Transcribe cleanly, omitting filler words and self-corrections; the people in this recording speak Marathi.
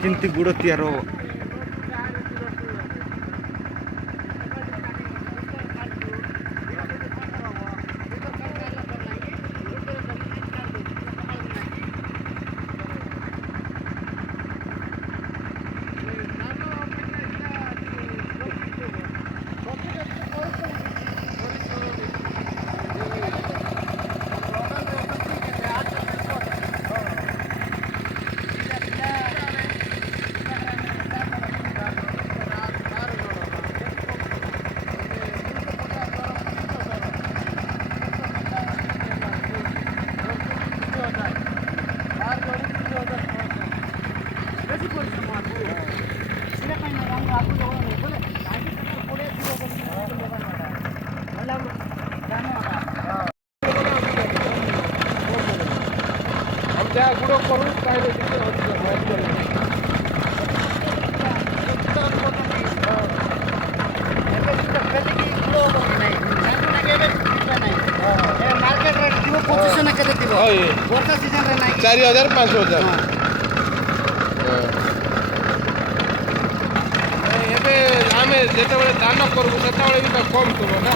କେମିତି ଗୁଡ଼ ତିଆର ହବ। त्या गुड करून पाहिजे मार्केट रेट थी पोजिशन के थी वर्षा सीजन रे नहीं 4000 5000 ଏବେ ଆମେ ଯେତେବେଳେ ଦାନ କରିବୁ ସେତେବେଳେ ବି ତ କମ୍ ଥିବ ନା।